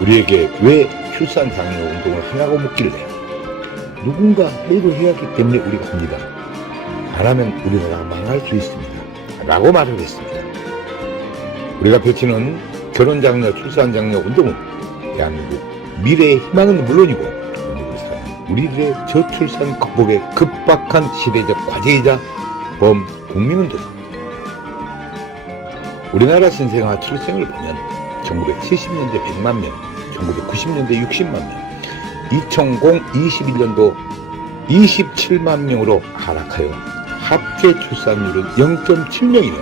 우리에게 왜 출산 장려 운동을 하냐고 묻길래 누군가 해도 해야 하기 때문에 우리가 합니다. 안 하면 우리나라가 망할 수 있습니다. 라고 말을 했습니다. 우리가 펼치는 결혼 장려, 출산 장려 운동은 대한민국 미래의 희망은 물론이고 오늘 사는 우리들의 저출산 극복에 급박한 시대적 과제이자 범국민운동입니다. 우리나라 신생아 출생을 보면 1970년대 100만 명, 1990년대 60만 명, 2021년도 27만 명으로 하락하여 합계 출산율은 0.7명이며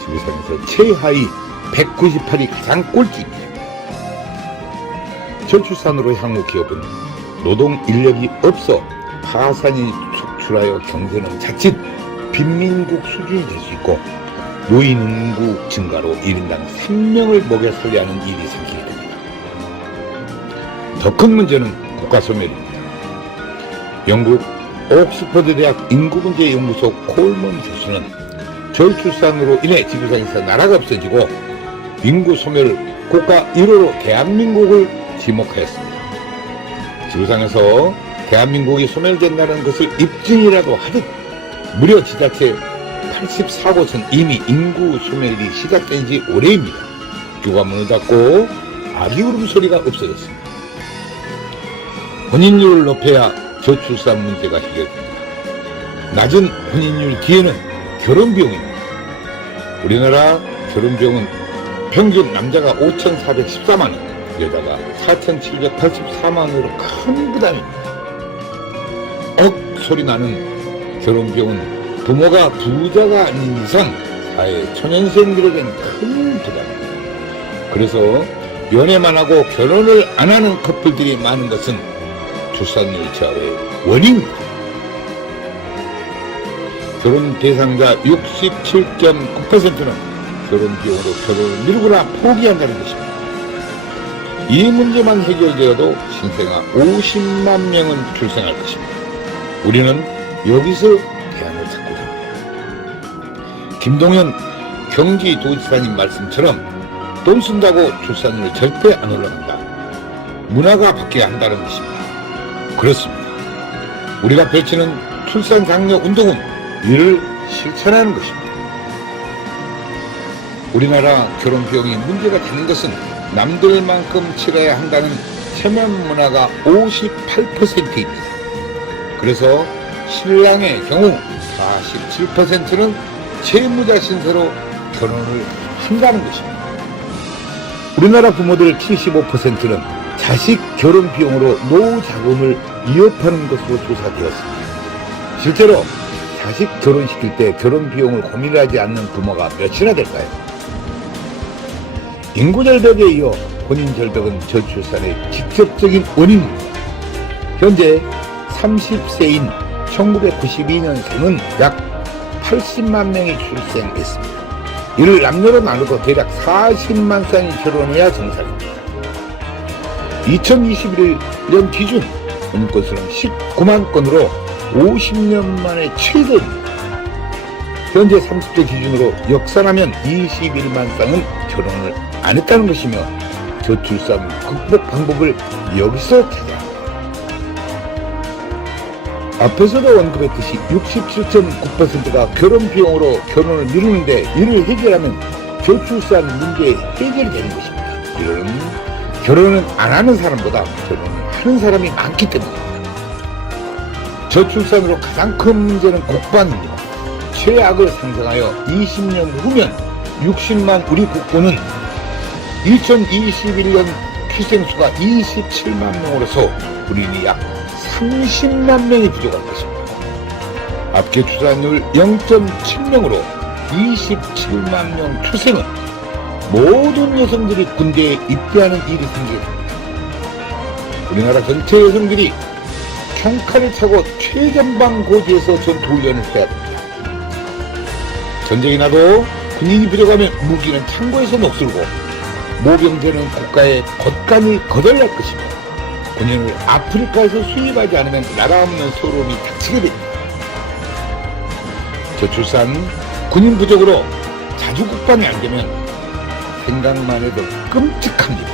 지구상에서 최하위 198이 가장 꼴찌입니다. 저출산으로 향후 기업은 노동 인력이 없어 파산이 속출하여 경제는 자칫 빈민국 수준이 될 수 있고 노인 인구 증가로 1인당 3명을 먹여 살려야 하는 일이 생기게 됩니다. 더 큰 문제는 국가 소멸입니다. 영국 옥스퍼드 대학 인구문제연구소 콜먼 교수는 저출산으로 인해 지구상에서 나라가 없어지고 인구 소멸 국가 1호로 대한민국을 지목하였습니다. 지구상에서 대한민국이 소멸된다는 것을 입증이라도 하듯 무려 지자체 84곳은 이미 인구 소멸이 시작된 지 오래입니다. 학교가 문을 닫고 아기 울음소리가 없어졌습니다. 혼인율을 높여야 저출산 문제가 해결됩니다. 낮은 혼인율 뒤에는 결혼비용입니다. 우리나라 결혼비용은 평균 남자가 5,414만원, 여자가 4,784만원으로 큰 부담입니다. 소리 나는 결혼비용은 부모가 부자가 아닌 이상 사회 초년생들에겐 큰 부담입니다. 그래서 연애만 하고 결혼을 안 하는 커플들이 많은 것은 출산율 저하의 원인입니다. 결혼 대상자 67.9%는 결혼 비용으로 결혼을 미루거나 포기한다는 것입니다. 이 문제만 해결되어도 신생아 50만 명은 출생할 것입니다. 우리는 여기서 대안을 찾고자 합니다. 김동연 경기도지사님 말씀처럼 돈 쓴다고 출산율 절대 안 올라간다. 문화가 바뀌어야 한다는 것입니다. 그렇습니다. 우리가 펼치는 출산 장려 운동은 이를 실천하는 것입니다. 우리나라 결혼 비용이 문제가 되는 것은 남들만큼 치러야 한다는 체면 문화가 58%입니다. 그래서 신랑의 경우 47%는 채무자 신세로 결혼을 한다는 것입니다. 우리나라 부모들 75%는 자식 결혼 비용으로 노후 자금을 위협하는 것으로 조사되었습니다. 실제로 자식 결혼시킬 때 결혼 비용을 고민하지 않는 부모가 몇이나 될까요? 인구절벽에 이어 혼인절벽은 저출산의 직접적인 원인입니다. 현재 30세인 1992년생은 약 80만 명이 출생했습니다. 이를 남녀로 나누고 대략 40만 쌍이 결혼해야 정상입니다. 2021년 기준 혼인건 수는 19만 건으로 50년 만에 최대입니다. 현재 30대 기준으로 역산하면 21만 쌍은 결혼을 안 했다는 것이며 저출산 극복 방법을 여기서 찾아야 합니다. 앞에서도 언급했듯이 67.9%가 결혼 비용으로 결혼을 미루는데 이를 해결하면 저출산 문제 해결이 되는 것입니다. 이는 결혼은 안 하는 사람보다 결혼을 하는 사람이 많기 때문입니다. 저출산으로 가장 큰 문제는 국방입니다. 최악을 상정하여 20년 후면 60만 우리 국군은 2021년 출생수가 27만 명으로서 우리는 약 30만 명이 부족할 것입니다. 합계 출산율 0.7명으로 27만 명 출생은 모든 여성들이 군대에 입대하는 일이 생기게 됩니다. 우리나라 전체 여성들이 평칼을 차고 최전방 고지에서 전투훈련을 해야 됩니다. 전쟁이 나도 군인이 부족하면 무기는 창고에서 녹슬고 모병제는 국가에 겉간이 거덜날 것이며 군인을 아프리카에서 수입하지 않으면 나라 없는 서러움이 닥치게 됩니다. 저출산, 군인 부족으로 자주 국방이 안 되면 생각만 해도 끔찍합니다.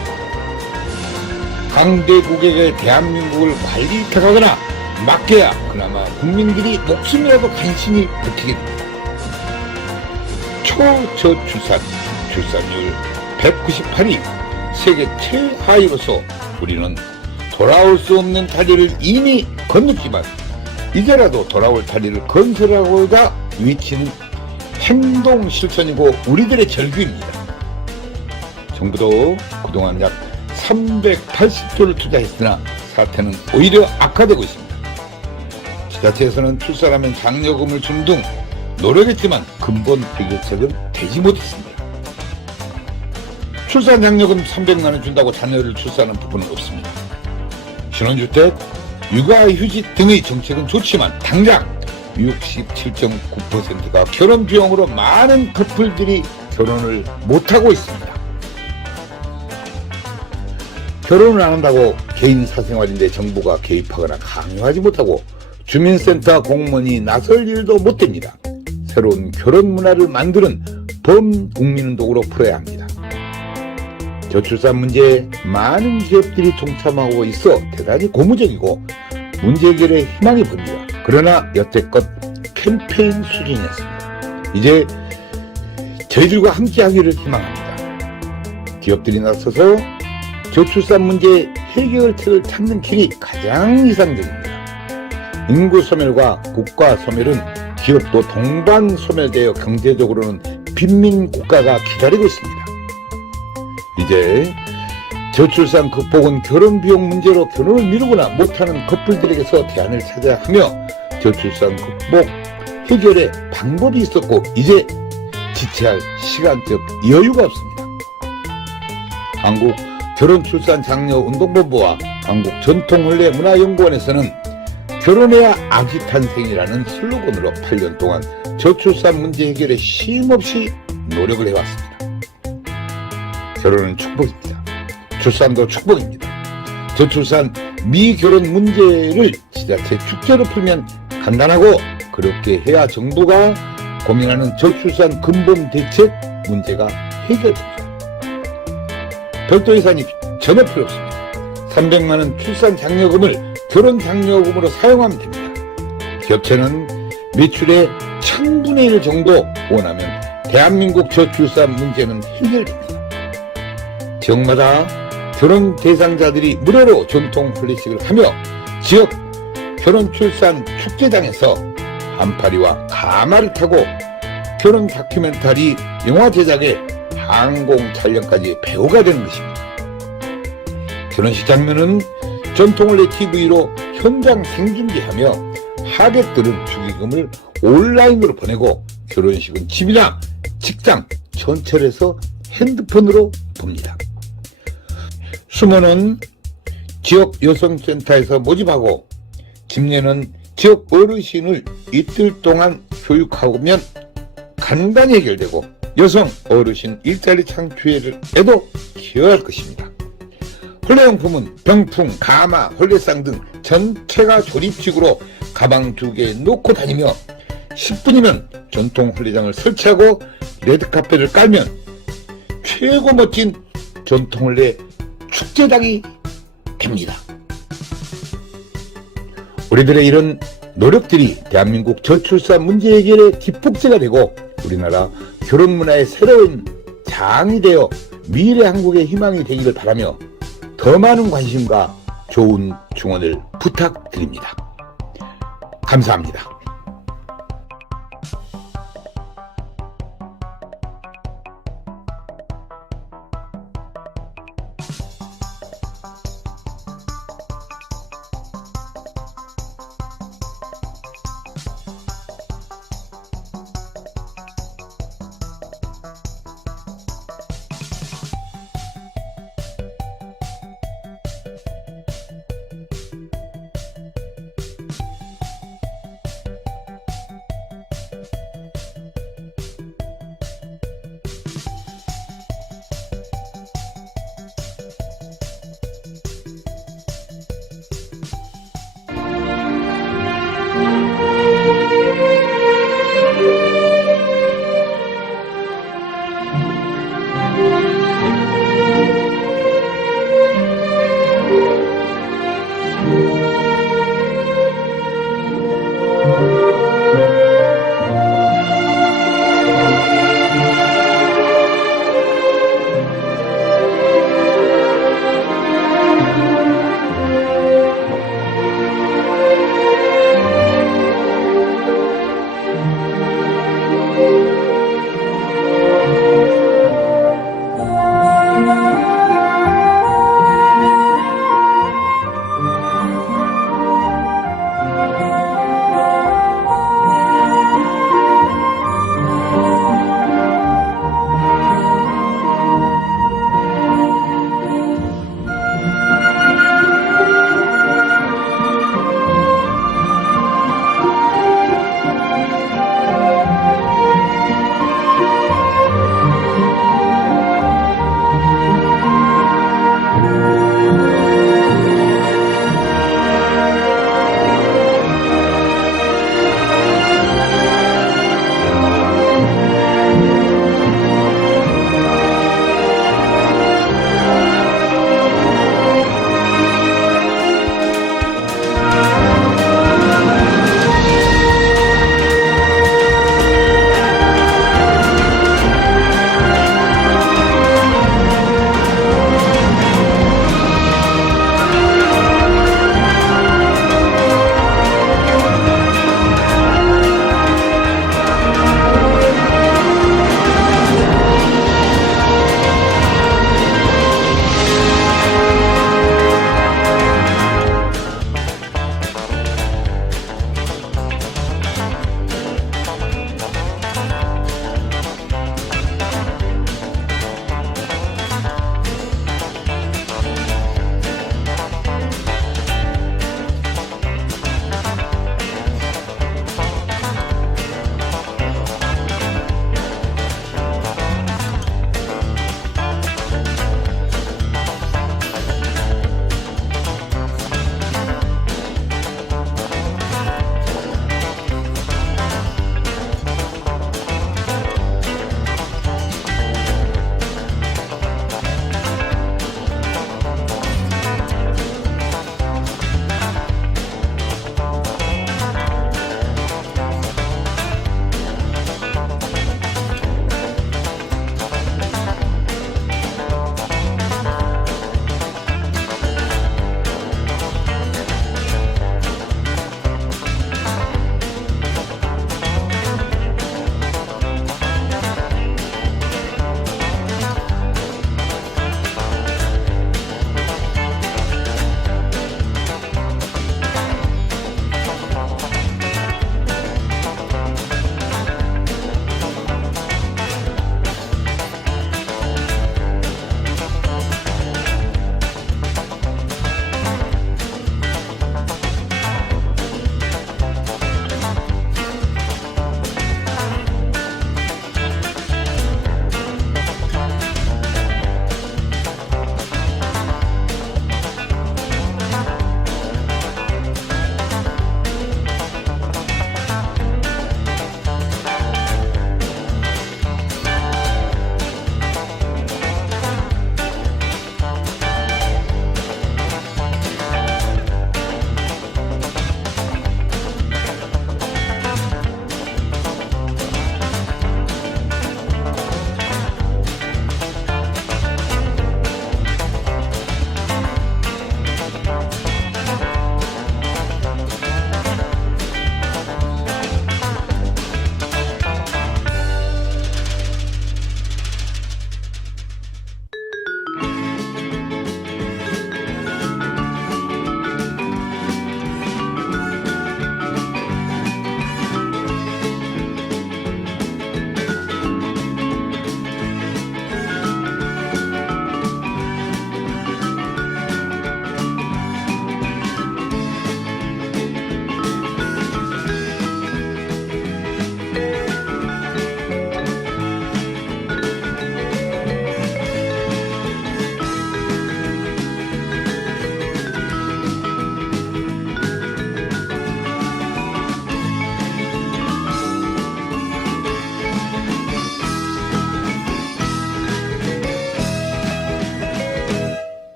강대국에게 대한민국을 관리하거나 맡겨야 그나마 국민들이 목숨이라도 간신히 버티게 됩니다. 초저출산, 출산율 198위, 세계 최하위로서 우리는 돌아올 수 없는 다리를 이미 건넜지만 이제라도 돌아올 다리를 건설하고자 외치는 행동 실천이고 우리들의 절규입니다. 정부도 그동안 약 380조를 투자했으나 사태는 오히려 악화되고 있습니다. 지자체에서는 출산하면 장려금을 준 등 노력했지만 근본 해결책은 되지 못했습니다. 출산 장려금 300만 원 준다고 자녀를 출산하는 부분은 없습니다. 신혼주택, 육아휴직 등의 정책은 좋지만 당장 67.9%가 결혼 비용으로 많은 커플들이 결혼을 못하고 있습니다. 결혼을 안 한다고 개인 사생활인데 정부가 개입하거나 강요하지 못하고 주민센터 공무원이 나설 일도 못 됩니다. 새로운 결혼 문화를 만드는 범국민운동으로 풀어야 합니다. 저출산 문제에 많은 기업들이 동참하고 있어 대단히 고무적이고 문제 해결에 희망이 보입니다. 그러나 여태껏 캠페인 수준이었습니다. 이제 저희들과 함께하기를 희망합니다. 기업들이 나서서 저출산 문제 해결책을 찾는 길이 가장 이상적입니다. 인구 소멸과 국가 소멸은 기업도 동반 소멸되어 경제적으로는 빈민 국가가 기다리고 있습니다. 이제 저출산 극복은 결혼 비용 문제로 결혼을 미루거나 못하는 커플들에게서 대안을 찾아야 하며 저출산 극복 해결의 방법이 있었고 이제 지체할 시간적 여유가 없습니다. 한국 결혼출산장려운동본부와 한국전통혼례문화연구원에서는 결혼해야 아기 탄생이라는 슬로건으로 8년 동안 저출산 문제 해결에 쉼없이 노력을 해왔습니다. 결혼은 축복입니다. 출산도 축복입니다. 저출산 미결혼 문제를 지자체 축제로 풀면 간단하고 그렇게 해야 정부가 고민하는 저출산 근본 대책 문제가 해결됩니다. 별도 예산이 전혀 필요 없습니다. 300만 원 출산 장려금을 결혼 장려금으로 사용하면 됩니다. 기업체는 매출의 1000분의 1 정도 원하면 대한민국 저출산 문제는 해결됩니다. 지역마다 결혼 대상자들이 무료로 전통婚礼식을 하며 지역 결혼 출산 축제장에서 한파리와 가마를 타고 결혼 다큐멘터리 영화 제작에 항공 촬영까지 배우가 되는 것입니다. 결혼식 장면은 전통혼례 TV로 현장 생중계하며 하객들은 축의금을 온라인으로 보내고 결혼식은 집이나 직장, 전철에서 핸드폰으로 봅니다. 수모는 지역 여성센터에서 모집하고 집례는 지역 어르신을 이틀 동안 교육하면 간단히 해결되고 여성 어르신 일자리 창출에도 기여할 것입니다. 혼례용품은 병풍, 가마, 혼례상 등 전체가 조립식으로 가방 2개 놓고 다니며 10분이면 전통 혼례장을 설치하고 레드카펫을 깔면 최고 멋진 전통 혼례 축제장이 됩니다. 우리들의 이런 노력들이 대한민국 저출산 문제 해결의 뒷북제가 되고 우리나라 결혼 문화의 새로운 장이 되어 미래 한국의 희망이 되기를 바라며 더 많은 관심과 좋은 증언을 부탁드립니다. 감사합니다.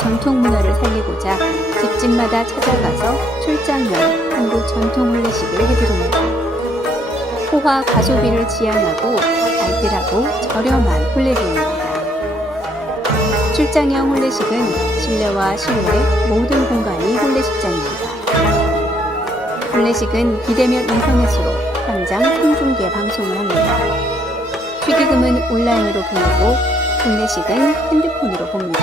전통 문화를 살리고자 집집마다 찾아가서 출장용 한국 전통 혼례식을 해드립니다. 호화 가소비를 지향하고 알뜰하고 저렴한 혼례비입니다. 출장형 혼례식은 실내와 실외 모든 공간이 혼례식장입니다. 혼례식은 비대면 인터넷으로 현장 생중계 방송을 합니다. 축의금은 온라인으로 보내고 혼례식은 핸드폰으로 봅니다.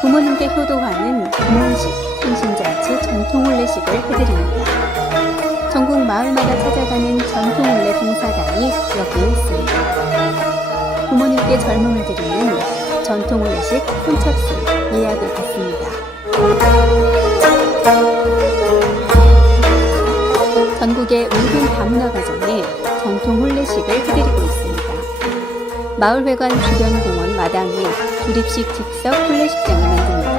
부모님께 효도하는 부모식, 생신잔치 전통 혼례식을 해드립니다. 전국 마을마다 찾아가는 전통 혼례 봉사단이 여기에 있습니다. 부모님께 젊음을 드리는 전통 혼례식 선착순 예약을 받습니다. 전국의 모든 다문화 가정에 전통 혼례식을 해드리고 있습니다. 마을회관 주변 공원 마당에 조립식 즉석 혼례식장을 만듭니다.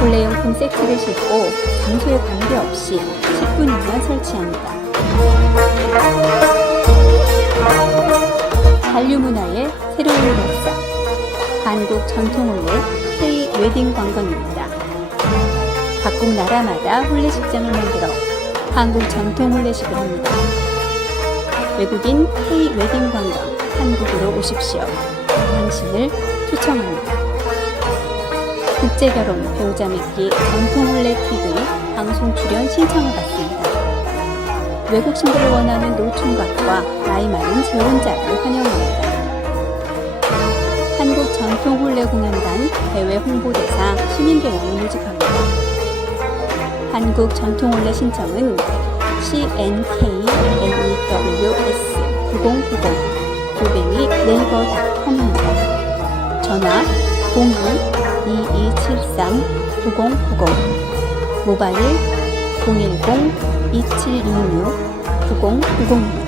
혼례용품 세트를 싣고 장소에 관계없이 10분이면 설치합니다. 한류문화의 새로운 역사, 한국 전통혼례 K-웨딩 관광입니다. 각국 나라마다 혼례식장을 만들어 한국 전통 혼례식을 합니다. 외국인 K-웨딩 관광 한국으로 오십시오. 당신을 초청합니다. 국제결혼 배우자 맺기 전통 혼례 TV 방송 출연 신청을 받습니다. 외국 신부를 원하는 노총각과 나이 많은 재혼자를 환영합니다. 한국 전통 혼례 공연단 해외 홍보대사 신인배우를 모집합니다. 한국 전통 혼례 신청은 CNKNEWS9090 네이버.com입니다. 전화 02-2273-9090 모바일 010-2766-9090입니다.